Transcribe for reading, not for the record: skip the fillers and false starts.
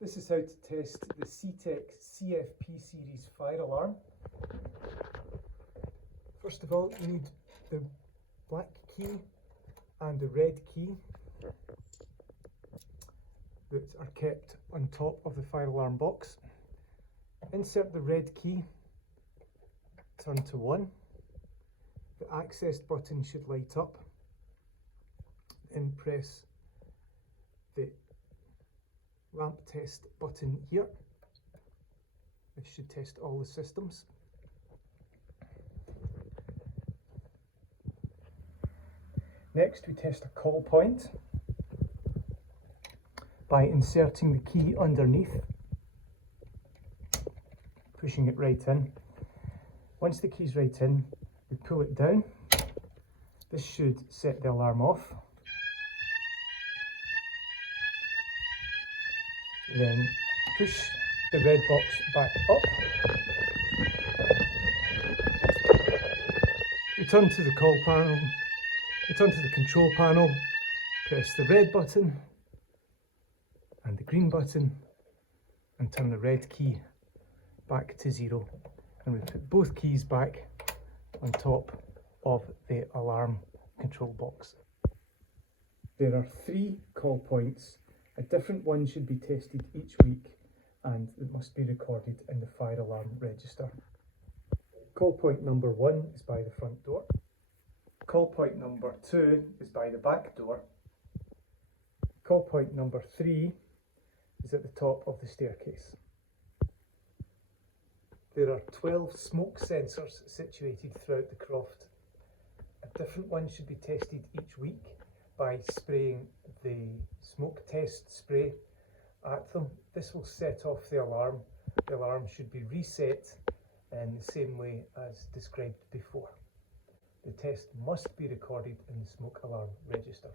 This is how to test the C-TEC CFP series fire alarm. First of all, you need the black key and the red key that are kept on top of the fire alarm box. Insert the red key, turn to 1. The access button should light up. Then press the ramp test button here. This should test all the systems. Next, we test a call point by inserting the key underneath, pushing it right in. Once the key's right in, we pull it down. This should set the alarm off. Then push the red box back up. Return to the control panel, press the red button and the green button and turn the red key back to 0. And we put both keys back on top of the alarm control box. There are 3 call points. A different one should be tested each week and it must be recorded in the fire alarm register. Call point number 1 is by the front door. Call point number 2 is by the back door. Call point number 3 is at the top of the staircase. There are 12 smoke sensors situated throughout the Croft. A different one should be tested each week by spraying the smoke test spray at them. This will set off the alarm. The alarm should be reset in the same way as described before. The test must be recorded in the smoke alarm register.